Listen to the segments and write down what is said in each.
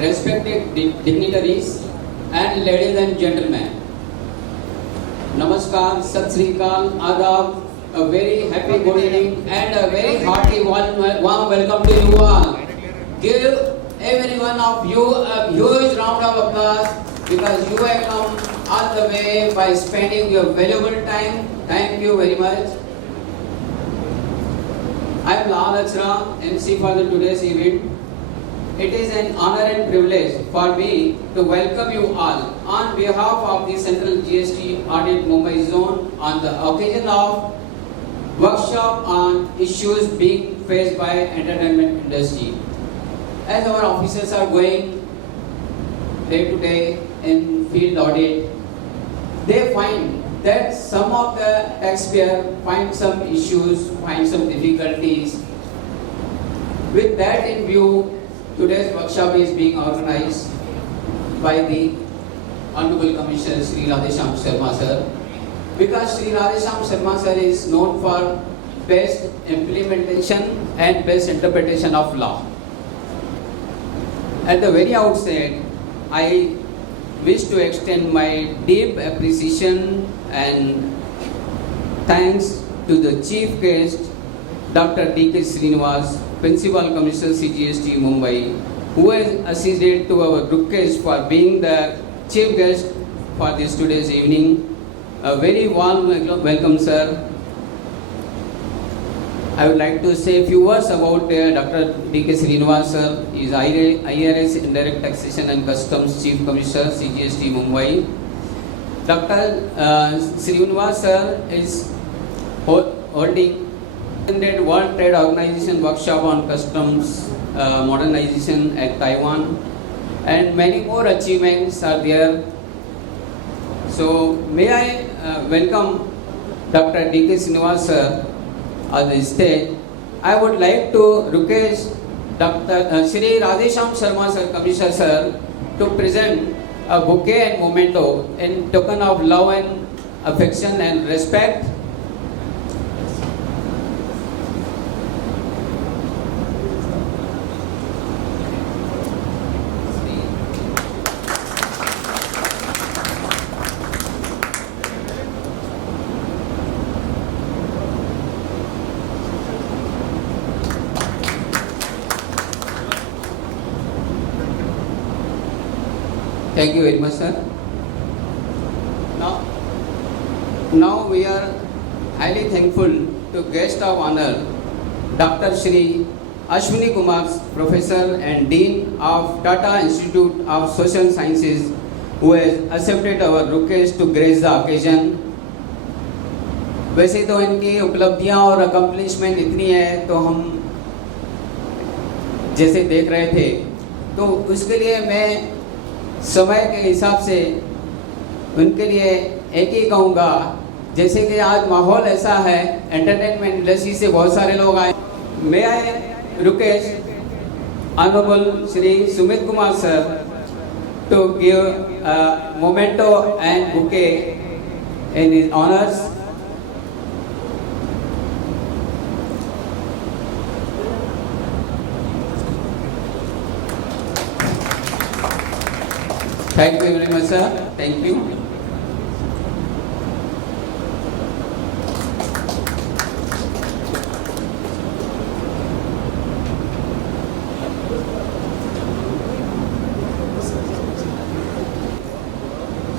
respected dignitaries and ladies and gentlemen. Namaskar, Sat Sri Akal, Adab, a very happy good evening and a very hearty warm welcome to you all. Give every one of you a huge round of applause because you have come all the way by spending your valuable time. Thank you very much. I am Lal Achra, MC for today's event. It is an honor and privilege for me to welcome you all on behalf of the Central GST Audit Mumbai Zone on the occasion of workshop on issues being faced by entertainment industry. As our officers are going day to day in field audit, they find that some of the taxpayers find some issues, find some difficulties. With that in view, today's workshop is being organized by the Honorable Commissioner Sri Radhesham Sharma sir, because Sri Radhesham Sharma sir is known for best implementation and best interpretation of law. At the very outset, I wish to extend my deep appreciation and thanks to the Chief Guest, Dr. D.K. Srinivas, Principal Commissioner CGST Mumbai, who has acceded to our request for being the Chief Guest for this today's evening. A very warm welcome, sir. I would like to say a few words about Dr. D.K. Srinivas, sir. He is IRS Indirect Taxation and Customs Chief Commissioner CGST Mumbai. Dr. Srinivas, sir, is holding World Trade Organization workshop on customs modernization at Taiwan, and many more achievements are there. So may I welcome Dr. D.K. Srinivas sir on the stage. I would like to request Dr. Shri Radhesham Sharma sir, Commissioner sir, to present a bouquet and memento in token of love and affection and respect. Thank you very much, sir. Now we are highly thankful to guest of honor, Dr. Shri Ashwani Kumar, Professor and Dean of Tata Institute of Social Sciences, who has accepted our request to grace the occasion. वैसे तो इनकी उपलब्धियां और accomplishment इतनी है तो हम जैसे देख रहे थे, तो उसके लिए मैं समय के हिसाब से उनके लिए एक ही कहूँगा, जैसे कि आज माहौल ऐसा है, एंटरटेनमेंट इंडस्ट्री से बहुत सारे लोग आए. मैं I request honourable Shri Sumit Kumar sir to give memento and bouquet in his honours. Thank you very much, sir. Thank you.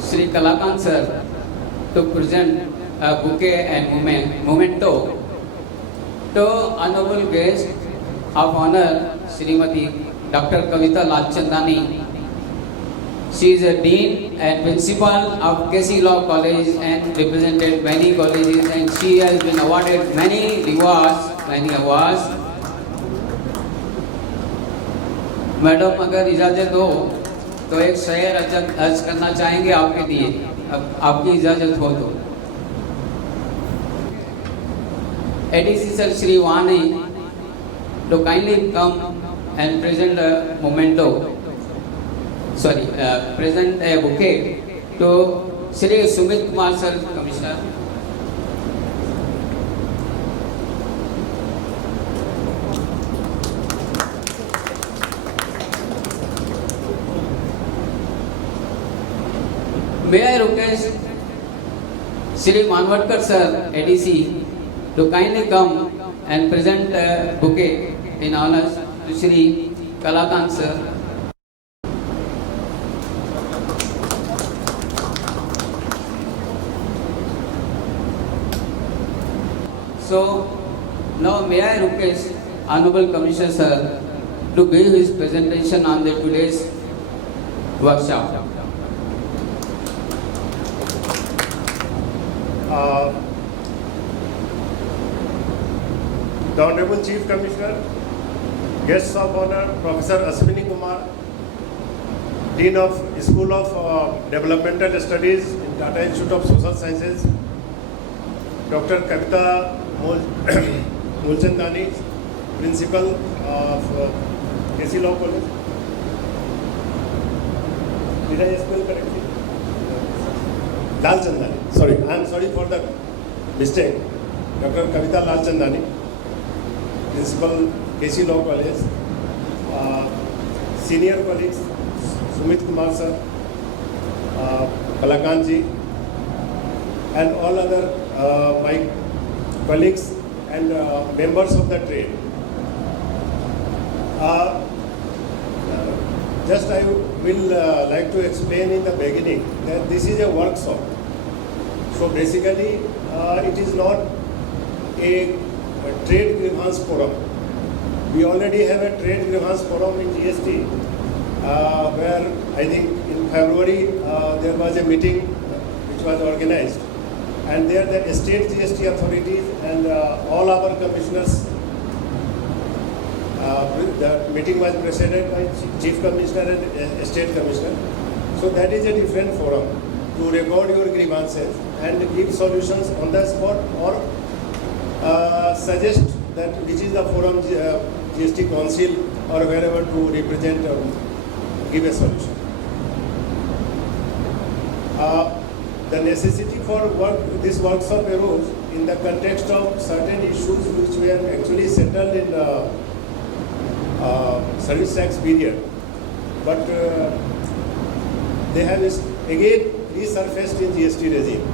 Sri Kalakant sir to present a bouquet and memento to honorable guest of honor Srimati Dr. Kavita Lalchandani. She is a dean and principal of KC Law College and represented many colleges, and she has been awarded many awards. Madam अगर इजाज़त हो तो एक शेर अर्ज करना चाहेंगे आपके लिए, आपकी इजाज़त हो तो. ADC Sir Shri Vani to kindly come and present a memento. Present a bouquet to Shri Sumit Kumar sir, Commissioner. May I request Shri Manvatkar sir, ADC, to kindly come and present a bouquet in honor to Shri Kalakant sir. So, now may I request Honorable Commissioner sir to give his presentation on the today's workshop. The Honorable Chief Commissioner, guests of honor, Professor Ashwani Kumar, Dean of School of Developmental Studies in Tata Institute of Social Sciences, Dr. Kavita Lalchandani, Principal of KC Law College. Did I spell correctly? Lalchandani. Sorry, I am sorry for the mistake. Dr. Kavita Lalchandani, Principal KC Law College. Senior colleagues, Sumit Kumar sir, Kalakant ji, and all other my colleagues and members of the trade. Just I will like to explain in the beginning that this is a workshop. So basically it is not a trade grievance forum. We already have a trade grievance forum in GST where I think in February there was a meeting which was organized, and there the state GST authorities and all our commissioners, the meeting was presided by Chief Commissioner and State Commissioner. So that is a different forum to record your grievances and give solutions on the spot, or suggest that which is the forum, GST Council or wherever, to represent or give a solution. The necessity for this workshop arose in the context of certain issues which were actually settled in service tax period, but they have again resurfaced in GST regime.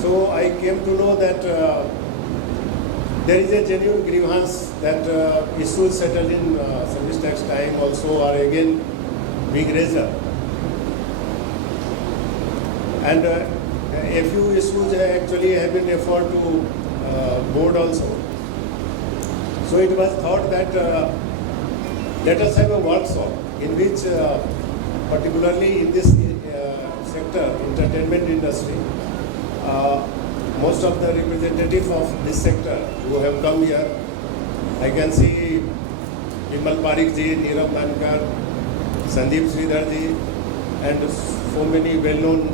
So I came to know that there is a genuine grievance that issues settled in service tax time also are again being raised up. And a few issues actually have been referred to board also. So it was thought that let us have a workshop in which, particularly in this sector, entertainment industry, most of the representatives of this sector who have come here, I can see Vimal Parikh ji, Nirav Mankar, Sandeep Sridhar ji, and so many well-known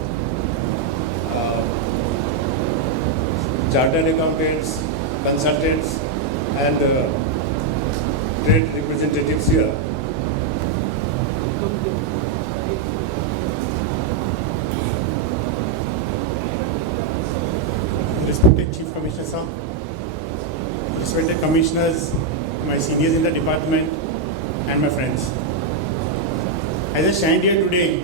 chartered accountants, consultants, and trade representatives here. Respected Chief Commissioner sir, respected commissioners, my seniors in the department, and my friends. As I stand here today,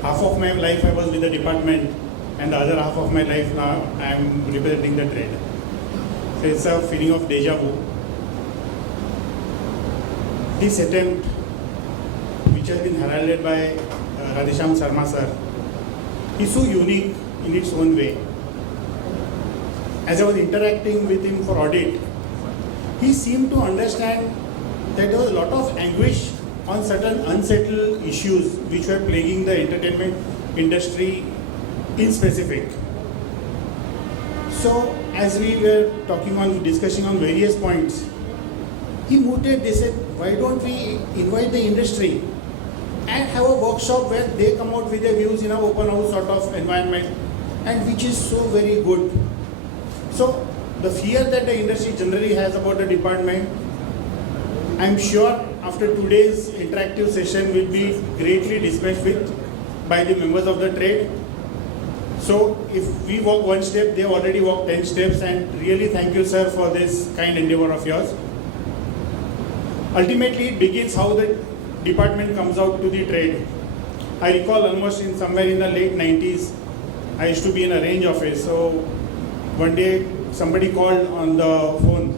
half of my life I was with the department, and the other half of my life now I am representing the trade. So it's a feeling of deja vu. This attempt, which has been heralded by Radhesham Sharma sir, is so unique in its own way. As I was interacting with him for audit, he seemed to understand that there was a lot of anguish on certain unsettled issues which were plaguing the entertainment industry in specific. So as we were discussing on various points, he mooted, they said, why don't we invite the industry and have a workshop where they come out with their views in an open house sort of environment, and which is so very good. So the fear that the industry generally has about the department, I'm sure after today's interactive session will be greatly dismissed with by the members of the trade. So if we walk one step, they already walked 10 steps, and really thank you sir for this kind endeavor of yours. Ultimately it begins how the department comes out to the trade. I recall almost in somewhere in the late 90s, I used to be in a range office. So one day somebody called on the phone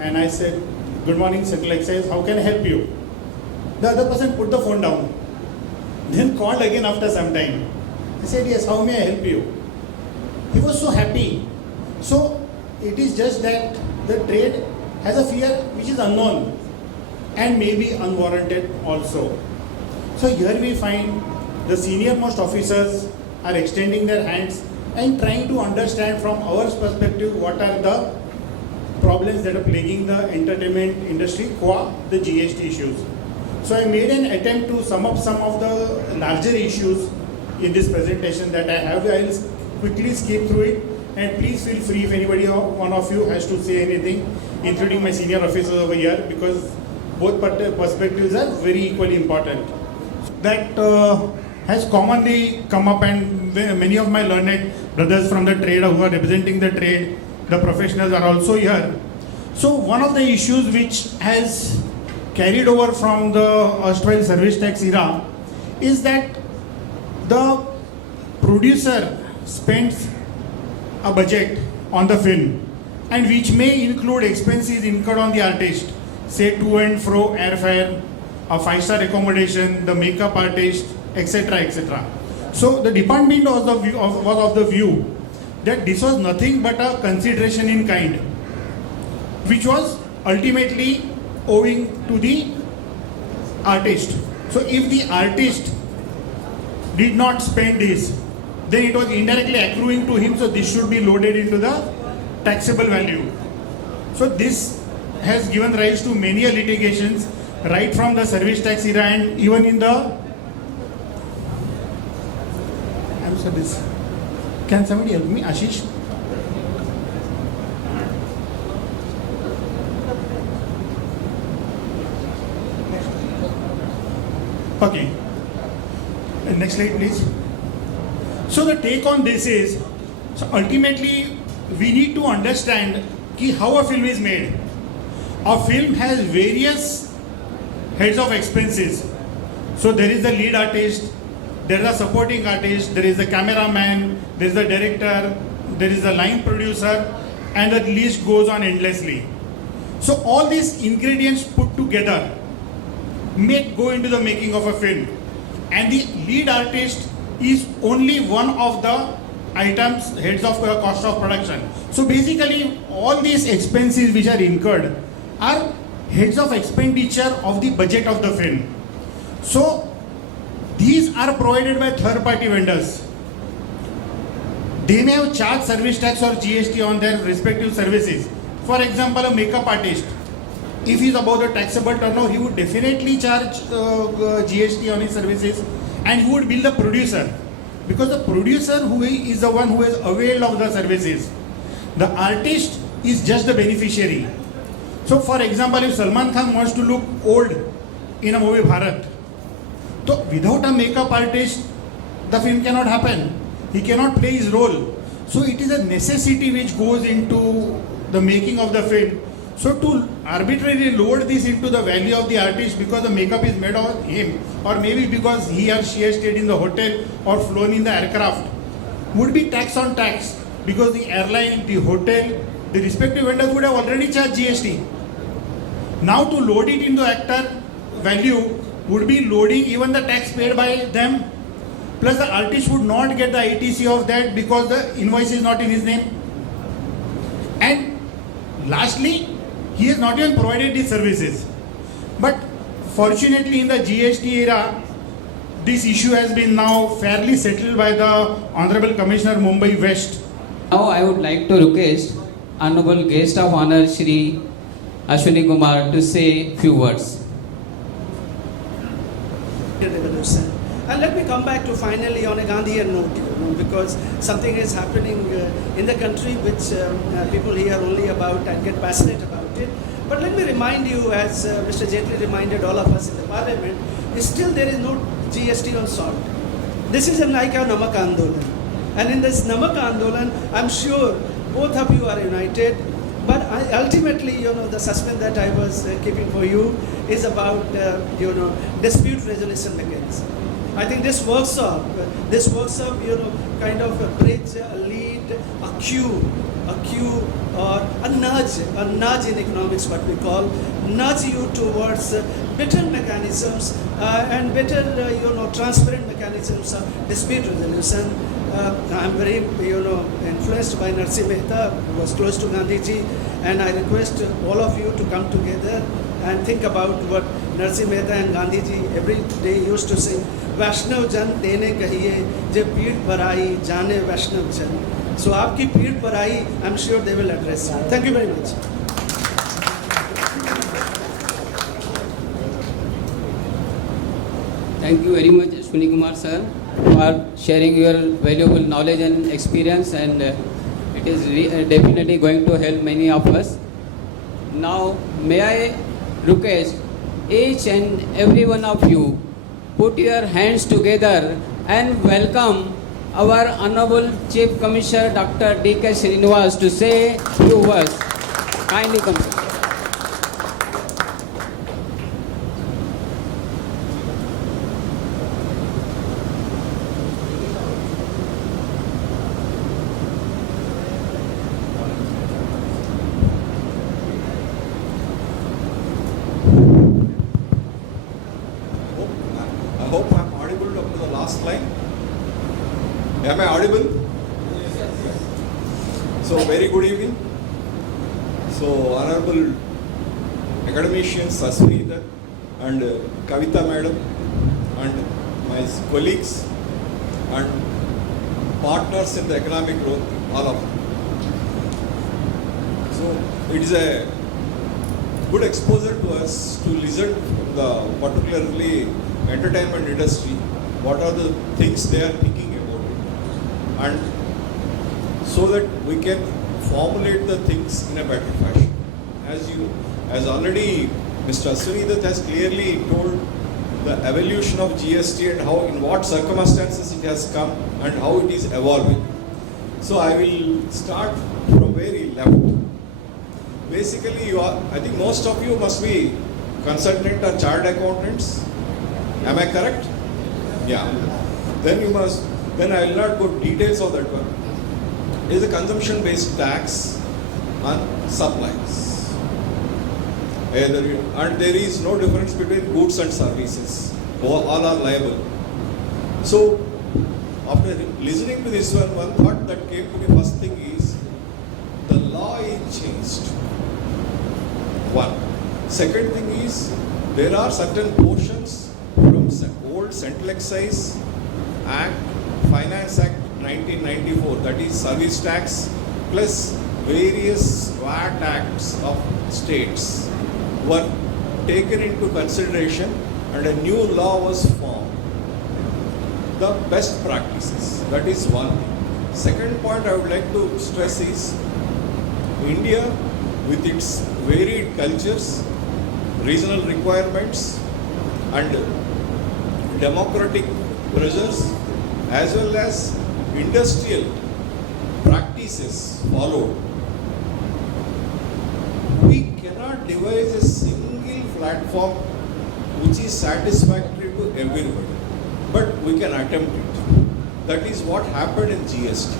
and I said, "Good morning, Central Excise, how can I help you?" The other person put the phone down, then called again after some time. I said, "Yes, how may I help you?" He was so happy. So it is just that the trade has a fear which is unknown and maybe unwarranted also. So here we find the senior most officers are extending their hands and trying to understand from our perspective what are the problems that are plaguing the entertainment industry qua the GST issues. So I made an attempt to sum up some of the larger issues in this presentation that I have. I will quickly skip through it, and please feel free if anybody or one of you has to say anything, including my senior officers over here, because both perspectives are very equally important. That has commonly come up, and many of my learned brothers from the trade who are representing the trade, the professionals are also here. So one of the issues which has carried over from the erstwhile service tax era is that the producer spends a budget on the film, and which may include expenses incurred on the artist, say to and fro airfare, a 5-star accommodation, the makeup artist, etc., etc. So the department was of the view that this was nothing but a consideration in kind, which was ultimately owing to the artist. So if the artist did not spend this, then it was indirectly accruing to him, so this should be loaded into the taxable value. So this has given rise to many litigations right from the service tax era, and even in the can somebody help me, Ashish? Okay. Next slide, please. So the take on this is, so ultimately we need to understand how a film is made. A film has various heads of expenses. So there is the lead artist, there is a supporting artist, there is the cameraman, there is the director, there is the line producer, and the list goes on endlessly. So all these ingredients put together go into the making of a film, and the lead artist is only one of the items, heads of cost of production. So basically all these expenses which are incurred are heads of expenditure of the budget of the film. So these are provided by third-party vendors. They may have charged service tax or GST on their respective services. For example, a makeup artist, if he is above the taxable turnover, he would definitely charge GST on his services, and he would bill the producer, because the producer who is the one who has availed of the services. The artist is just the beneficiary. So for example, if Salman Khan wants to look old in a movie Bharat, so without a makeup artist, the film cannot happen. He cannot play his role. So it is a necessity which goes into the making of the film. So to arbitrarily load this into the value of the artist because the makeup is made on him, or maybe because he or she has stayed in the hotel or flown in the aircraft, would be tax on tax, because the airline, the hotel, the respective vendors would have already charged GST. Now to load it into actor value would be loading even the tax paid by them, plus the artist would not get the ITC of that because the invoice is not in his name. And lastly, he has not even provided these services. But fortunately in the GST era, this issue has been now fairly settled by the Honorable Commissioner Mumbai West. Now I would like to request Honorable Guest of Honor Shri Ashwani Kumar to say few words. And let me come back to finally on a Gandhian note, because something is happening in the country which people hear only about and get passionate about it. But let me remind you, as Mr. Jaitley reminded all of us in the parliament, is still there is no GST on salt. This is like a Namak Andolan. And in this Namak Andolan, I'm sure both of you are united. But ultimately, the suspense that I was keeping for you is about, dispute resolution mechanism. I think this workshop, kind of a bridge, a lead, a cue, or a nudge in economics, what we call, nudge you towards better mechanisms and better, transparent mechanisms of dispute resolution. I'm very, influenced by Narsi Mehta, who was close to Gandhiji, and I request all of you to come together and think about what Narsi Mehta and Gandhiji every day used to sing, Vaishnav Jan Tene Kahiye, Je Peed Parai, Jane Vaishnav Jan. So, Aapki Peed Parai, I'm sure they will address you. Thank you very much. Thank you very much, Ashwani Kumar sir, for sharing your valuable knowledge and experience, and it is definitely going to help many of us. Now, may I request each and every one of you put your hands together and welcome our Honorable Chief Commissioner Dr. D.K. Srinivas to say few words. Kindly come. I hope I'm audible up to the last line. Am I audible? So, very good evening. So, Honorable Academicians Ashwani and Kavita Madam and my colleagues and partners in the economic growth, all of them. So, it is a good exposure to us to listen from the particularly entertainment industry, what are the things they are thinking about it, and so that we can formulate the things in a better fashion. As already Mr. Ashwani has clearly told the evolution of GST and how, in what circumstances it has come and how it is evolving. So I will start from where he left. Basically, I think most of you must be consultant or chartered accountants. Am I correct? Yeah. Then I will not go details of that one. It is a consumption-based tax on supplies. And there is no difference between goods and services. All are liable. So, after listening to this one thought that came to me first thing is, the law is changed. One. Second thing is, there are certain portions from old Central Excise Act, Finance Act 1994, that is service tax, plus various VAT acts of states were taken into consideration and a new law was formed. The best practices, that is one thing. Second point I would like to stress is, India with its varied cultures, regional requirements and democratic pressures as well as industrial practices followed, we cannot devise a single platform which is satisfactory to everybody, but we can attempt it. That is what happened in GST.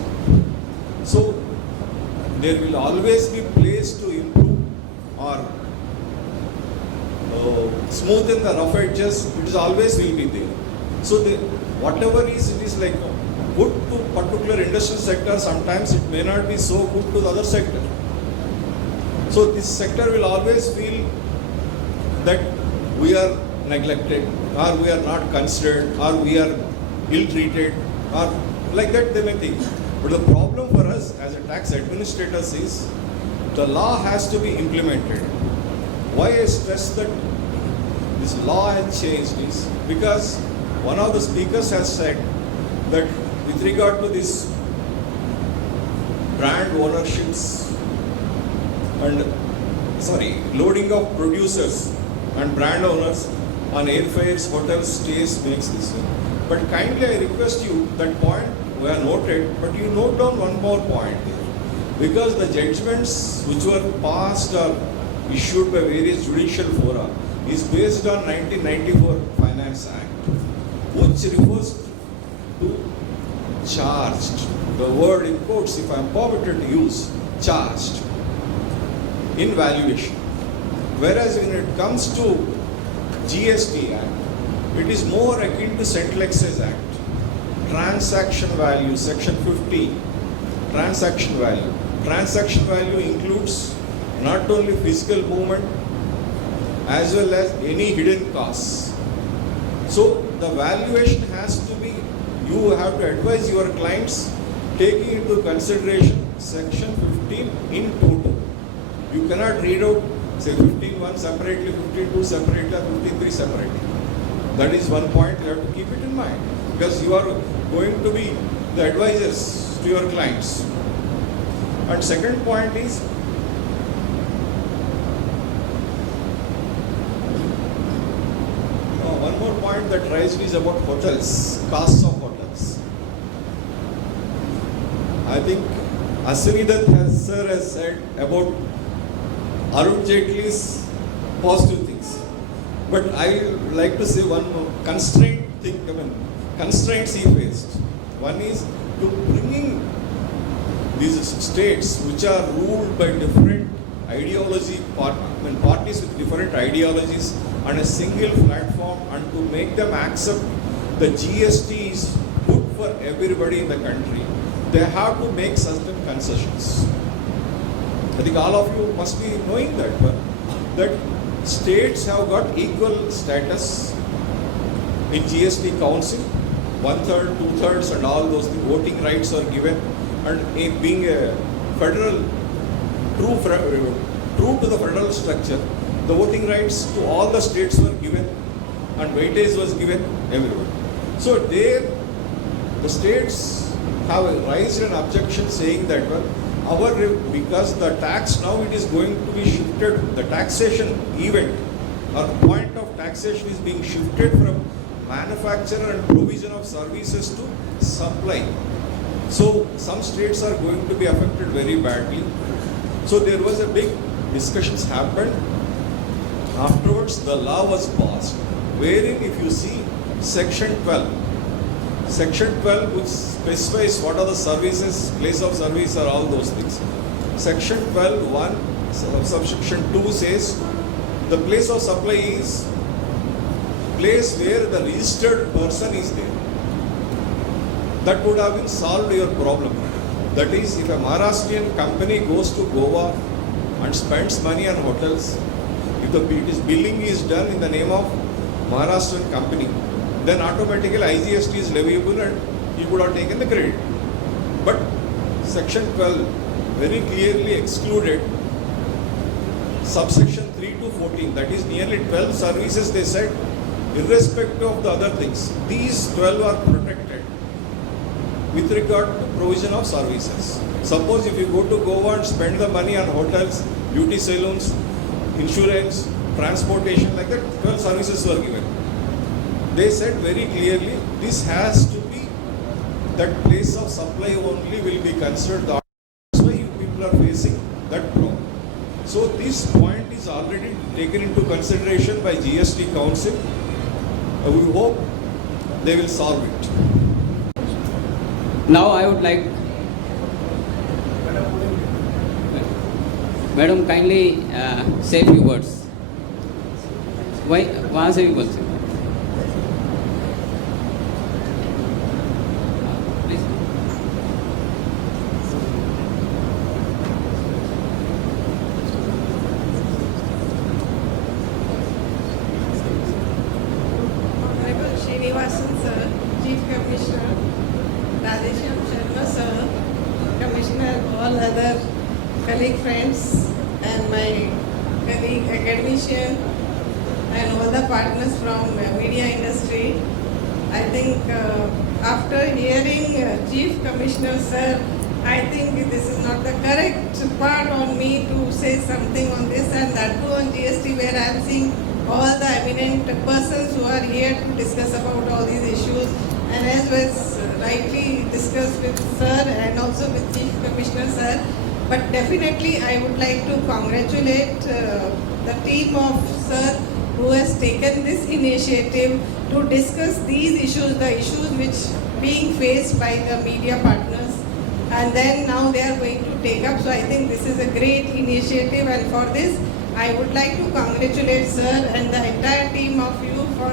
So there will always be place to improve or smoothen the rough edges. It is always will be there. So whatever is, it is like good to particular industrial sector, sometimes it may not be so good to the other sector. So this sector will always feel that we are neglected, or we are not considered, or we are ill-treated, or like that they may think. But the problem for us as a tax administrators is, the law has to be implemented. Why I stress that this law has changed is because one of the speakers has said that with regard to this brand ownerships and loading of producers and brand owners on airfares, hotels, stays makes this one. But kindly I request you, that point we have noted, but you note down one more point here. Because the judgments which were passed or issued by various judicial fora is based on 1994 Finance Act. which refers to charged. The word in quotes, if I am permitted to use, charged in valuation. Whereas when it comes to GST Act, it is more akin to Central Excise Act. Transaction value, section 15. Transaction value. Transaction value includes not only physical movement as well as any hidden costs. So the valuation has to be, you have to advise your clients taking into consideration section 15 in total. You cannot read out say 15.1 separately, 15.2 separately, 15.3 separately. That is one point you have to keep it in mind, because you are going to be the advisors to your clients. And second point is, one more point that raised is about hotels, costs of hotels. I think Ashwani sir has said about Arun Jaitley's positive things. But I would like to say one more constraints he faced. One is to bringing these states which are ruled by different parties with different ideologies on a single platform, and to make them accept the GST is good for everybody in the country. They have to make certain concessions. I think all of you must be knowing that states have got equal status in GST council. 1/3, 2/3 and all those voting rights are given, and in being a federal, true to the federal structure, the voting rights to all the states were given and weightage was given everywhere. So there, the states have raised an objection saying that because the tax now it is going to be shifted, the taxation event or the point of taxation is being shifted from manufacturer and provision of services to supply. So some states are going to be affected very badly. So there was a big discussions happened. Afterwards, the law was passed, wherein if you see section 12 which specifies what are the services, place of service or all those things. Section 12(1) subsection 2 says the place of supply is place where the registered person is there. That would have been solved your problem. That is, if a Maharashtrian company goes to Goa and spends money on hotels, if the billing is done in the name of Maharashtrian company, then automatically IGST is leviable and he would have taken the credit. But section 12 very clearly excluded subsection 3 to 14, that is nearly 12 services they said, irrespective of the other things. These 12 are protected with regard to provision of services. Suppose if you go to Goa and spend the money on hotels, beauty salons, insurance, transportation, like that, 12 services were given. They said very clearly, this has to be, that place of supply only will be considered. That's why you people are facing that problem. So this point is already taken into consideration by GST Council. We hope they will solve it. Now I would like Madam kindly say a few words. Why? वहाँ से भी बोल सकते. Honorable Srinivas sir, Chief Commissioner, Radhesham Sharma sir, Commissioner, all other colleague friends, and my colleague academician, and all the partners from media industry. I think after hearing Chief Commissioner sir, I think this is not the correct part on me to say something on this, and that too on GST, where I am seeing all the eminent persons who are here to discuss about all these issues, and as was rightly discussed with sir and also with Chief Commissioner sir. But definitely I would like to congratulate the team of sir who has taken this initiative to discuss these issues, the issues which being faced by the media partners, and then now they are going to take up. So I think this is a great initiative, and for this I would like to congratulate sir and the entire team of you for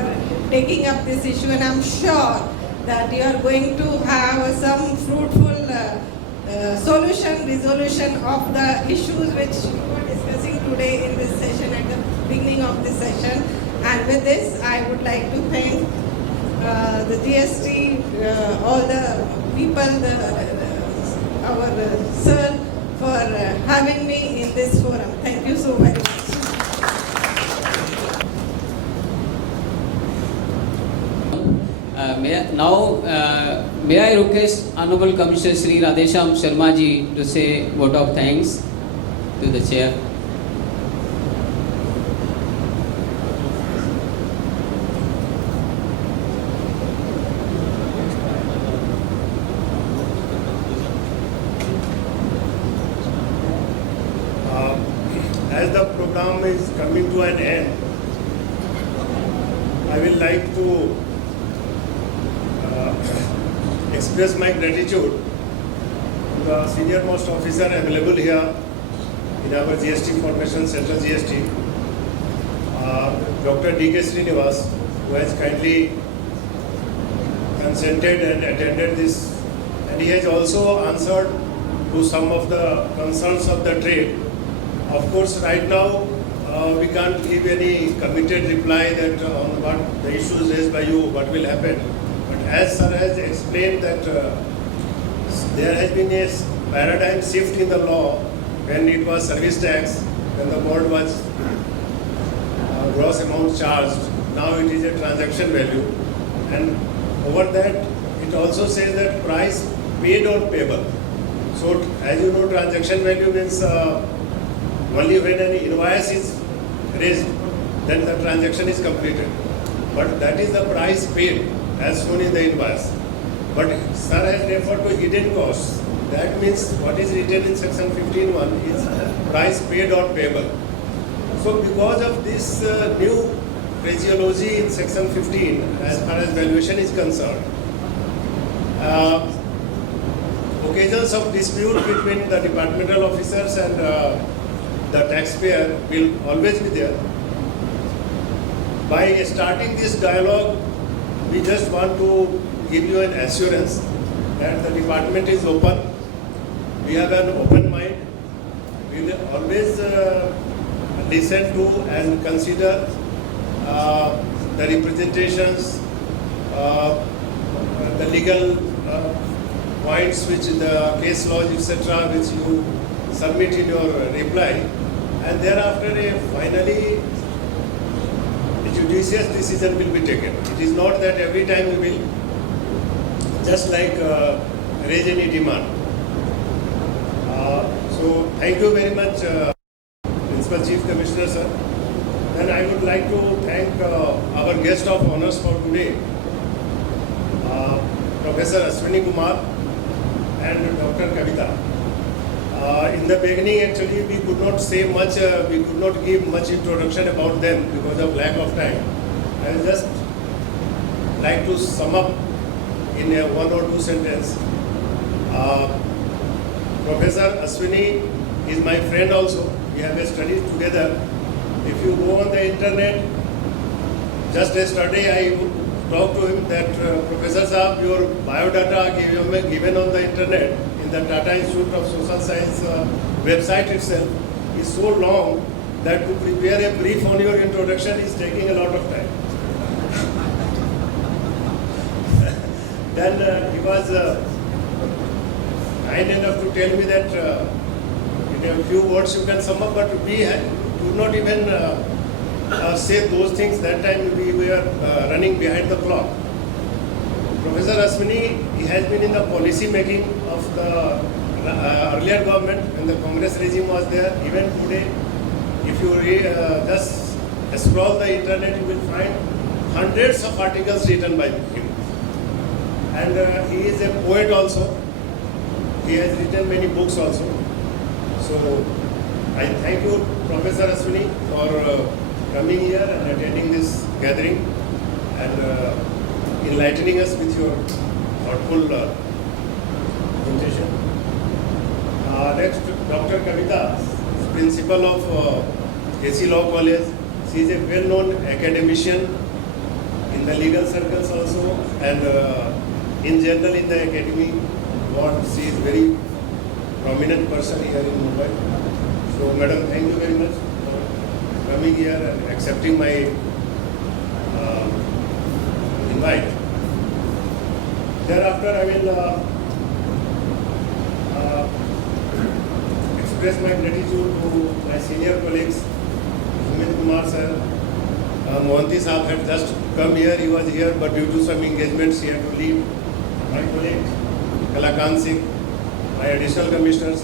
taking up this issue, and I'm sure that you are going to have some fruitful resolution of the issues which we were discussing today in this session at the beginning of this session. And with this, I would like to thank the GST, all the people, our sir, for having me in this forum. Thank you so very much. May I request Honorable Commissioner Sri Radhesham Sharma ji to say vote of thanks to the chair. As the program is coming to an end, I will like to express my gratitude to the senior most officer available here in our GST Formation Central GST, Dr. D.K. Srinivas, who has kindly consented and attended this, and he has also answered to some of the concerns of the trade. Of course, right now we can't give any committed reply that on what the issues raised by you, what will happen. But as sir has explained that there has been a paradigm shift in the law when it was service tax, when the board was gross amount charged. Now it is a transaction value, and over that it also says that price paid or payable. So as you know, transaction value means only when an invoice is raised, then the transaction is completed. But that is the price paid as shown in the invoice. But sir has referred to hidden costs. That means what is written in section 15(1) is price paid or payable. So because of this new phraseology in section 15 as far as valuation is concerned, occasions of dispute between the departmental officers and the taxpayer will always be there. By starting this dialogue, we just want to give you an assurance that the department is open. We have an open mind. We will always listen to and consider the representations, the legal points which the case laws, etc., which you submit in your reply, and thereafter finally a judicious decision will be taken. It is not that every time we will just like raise any demand. So thank you very much, Principal Chief Commissioner sir. And I would like to thank our guest of honors for today, Professor Ashwani Kumar and Dr. Kavita. In the beginning, actually, we could not say much, we could not give much introduction about them because of lack of time. I will just like to sum up in a one or two sentence. Professor Ashwani is my friend also. We have studied together. If you go on the internet, just yesterday I talked to him that Professor Saab, your biodata given on the internet in the Tata Institute of Social Science website itself is so long that to prepare a brief on your introduction is taking a lot of time. Then he was kind enough to tell me that in a few words you can sum up, but we could not even say those things. That time we were running behind the clock. Professor Ashwani, he has been in the policy making of the earlier government when the Congress regime was there. Even today, if you just scroll the internet, you will find hundreds of articles written by him. And he is a poet also. He has written many books also. So I thank you, Professor Ashwani, for coming here and attending this gathering and enlightening us with your thoughtful presentation. Next, Dr. Kavita, principal of AC Law College. She is a well-known academician in the legal circles also, and in general in the academy. She is very prominent person here in Mumbai. So, madam, thank you very much for coming here and accepting my invite. Thereafter, I will express my gratitude to my senior colleagues, Kumar sir. Mohanty Saab had just come here. He was here, but due to some engagements, he had to leave. My colleague, Kalakan Singh, my additional commissioners,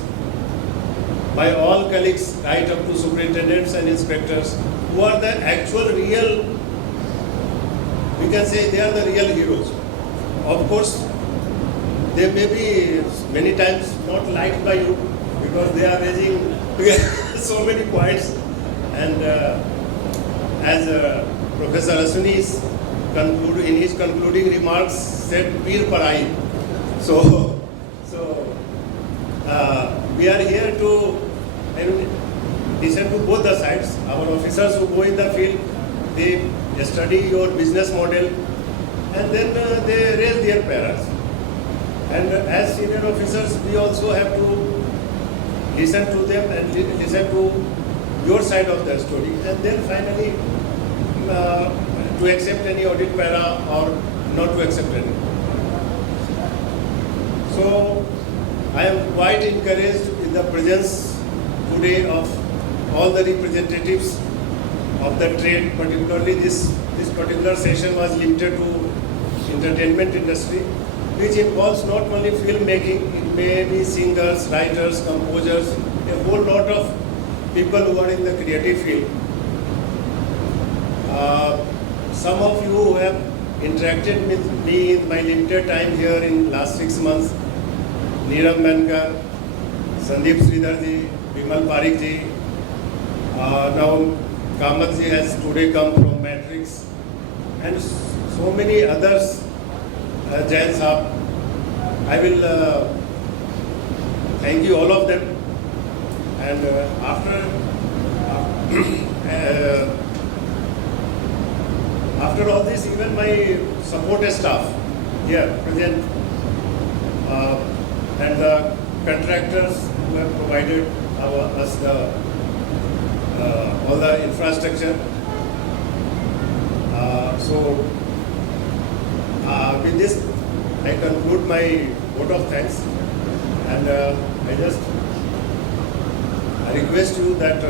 my all colleagues, right up to superintendents and inspectors, who are the actual real, we can say they are the real heroes. Of course, they may be many times not liked by you because they are raising so many points. And as Professor Ashwani in his concluding remarks said, "Peer Parai." So we are here to listen to both the sides. Our officers who go in the field, they study your business model and then they raise their paras. And as senior officers, we also have to listen to them and listen to your side of the story, and then finally to accept any audit para or not to accept any. So I am quite encouraged with the presence today of all the representatives of the trade. Particularly this particular session was limited to entertainment industry, which involves not only filmmaking, it may be singers, writers, composers, a whole lot of people who are in the creative field. Some of you who have interacted with me in my limited time here in last 6 months, Neeram Mankar, Sandeep Sridharji, Bimal Parikh ji, now Kamath ji has today come from Matrix, and so many others, Jain Saab. I will thank you all of them. And after all this, even my support staff here present and the contractors who have provided us all the infrastructure. With this, I conclude my vote of thanks, and I request you that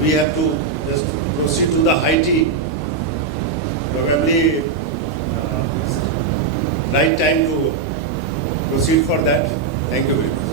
we have to just proceed to the high tea. Probably right time to proceed for that. Thank you very much.